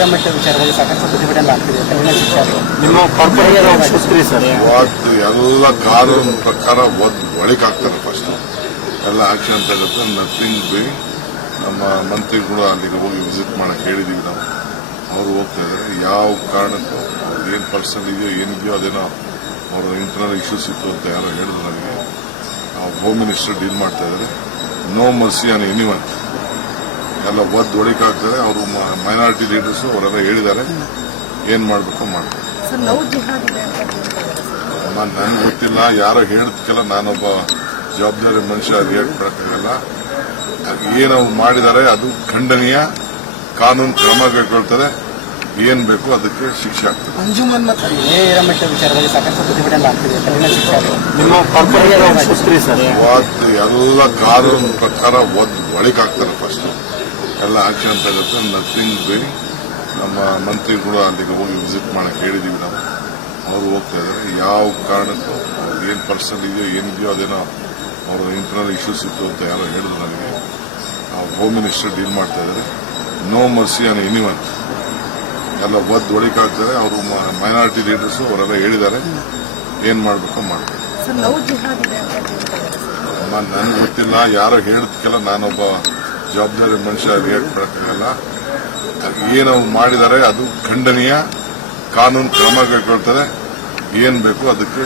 ನೇರಮಟ್ಟ ವಿಚಾರವಾಗಿ ಸಾಕಷ್ಟು ಪ್ರತಿಭಟನೆ ಆಗ್ತಿದೆ ನಿಮ್ಮ ಇವತ್ತು ಎಲ್ಲ ಕಾನೂನು ಪ್ರಕಾರ ಒಳಗೆ ಒಳಗಾಗ್ತಾರೆ ಫಸ್ಟ್ ಎಲ್ಲ ಆಕ್ಷನ್ ತಗುತ್ತೆ ನಥಿಂಗ್ ಬಿ ನಮ್ಮ ಮಂತ್ರಿಗಳು ಅಲ್ಲಿಗೆ ಹೋಗಿ ವಿಸಿಟ್ ಮಾಡಕ್ಕೆ ಹೇಳಿದೀವಿ ನಾವು. ಅವರು ಹೋಗ್ತಾ ಇದ್ದಾರೆ ಯಾವ ಕಾರಣಕ್ಕೂ ಏನು ಪರ್ಸನಲ್ ಇದೆಯೋ ಏನಿದೆಯೋ ಅದೇನೋ ಅವರ ಇಂಟರ್ನಲ್ ಇಶ್ಯೂಸ್ ಇತ್ತು ಅಂತ ಯಾರೋ ಹೇಳಿದ್ರು ನನಗೆ ಹೋಮ್ ಮಿನಿಸ್ಟರ್ ಡೀಲ್ ಮಾಡ್ತಾ ಇದ್ದಾರೆ ನೋ ಮರ್ಸಿ ಆನ್ ಎನಿವನ್ ಎಲ್ಲ ಒದ್ದು ಒಳಿಕಾಗ್ತಾರೆ ಅವರು ಮೈನಾರಿಟಿ ಲೀಡರ್ಸ್ ಅವರೆಲ್ಲ ಹೇಳಿದ್ದಾರೆ. ಏನು ಮಾಡಬೇಕು ಮಾಡಬೇಕು. ನನ್ಗೆ ಗೊತ್ತಿಲ್ಲ. ಯಾರೋ ಹೇಳಿದ್ಕೆಲ್ಲ ನಾನೊಬ್ಬ ಜವಾಬ್ದಾರಿ ಮನುಷ್ಯ ಅದು ಹೇಳಿ ಏನು ಅವ್ರು ಮಾಡಿದ್ದಾರೆ. ಅದು ಖಂಡನೀಯ. ಕಾನೂನು ಕ್ರಮ ಕೈಗೊಳ್ತಾರೆ ಏನ್ ಬೇಕು ಅದಕ್ಕೆ ಶಿಕ್ಷೆ ಆಗ್ತದೆ. ಅಂಜುಮನ್ ಮತ್ತು ಸಾಕಷ್ಟು ಪ್ರತಿಭಟನೆ ಆಗ್ತಿದೆ ಕಠಿಣ ಶಿಕ್ಷೆ ಎಲ್ಲ ಕಾನೂನು ಪ್ರಕಾರ ಒಳಗೆ ಹಾಕ್ತಾರೆ ಫಸ್ಟ್ ಎಲ್ಲ ಆಕ್ಷನ್ ತಗುತ್ತೆ ನಥಿಂಗ್ ಬೇರಿ ನಮ್ಮ ಮಂತ್ರಿ ಕೂಡ ಅಲ್ಲಿಗೆ ಹೋಗಿ ವಿಸಿಟ್ ಮಾಡಕ್ಕೆ ಹೇಳಿದೀವಿ ನಾವು. ಅವರು ಹೋಗ್ತಾ ಇದ್ದಾರೆ. ಯಾವ ಕಾರಣಕ್ಕೂ ಏನು ಪರ್ಸನಲ್ ಇದೆಯೋ ಏನಿದೆಯೋ ಅದೇನೋ ಅವ್ರ ಇಂಟರ್ನಲ್ ಇಶ್ಯೂಸ್ ಇತ್ತು ಅಂತ ಯಾರೋ ಹೇಳಿದ್ರು ನನಗೆ ಹೋಮ್ ಮಿನಿಸ್ಟರ್ ಡೀಲ್ ಮಾಡ್ತಾ ಇದ್ದಾರೆ. ನೋ ಮರ್ಸಿ ಆನ್ ಎನಿವನ್ ಎಲ್ಲ ಒದ್ದು ಒಳಿಕಾಗ್ತಾರೆ ಅವರು ಮೈನಾರಿಟಿ ಲೀಡರ್ಸು ಅವರೆಲ್ಲ ಹೇಳಿದ್ದಾರೆ. ಏನು ಮಾಡಬೇಕು ಮಾಡ್ಬೇಕು. ಸರ್. ನನ್ಗೆ ಗೊತ್ತಿಲ್ಲ. ಯಾರೋ ಹೇಳಿದ್ಕೆಲ್ಲ ನಾನೊಬ್ಬ ಜವಾಬ್ದಾರಿ ಮನುಷ್ಯ ರಿಯಾಕ್ಟ್ ಮಾಡೋಕ್ಕಾಗಲ್ಲ ಏನು ಮಾಡಿದ್ದಾರೆ ಅದು ಖಂಡನೀಯ. ಕಾನೂನು ಕ್ರಮ ಕೈಗೊಳ್ತಾರೆ ಏನ್ ಬೇಕು ಅದಕ್ಕೆ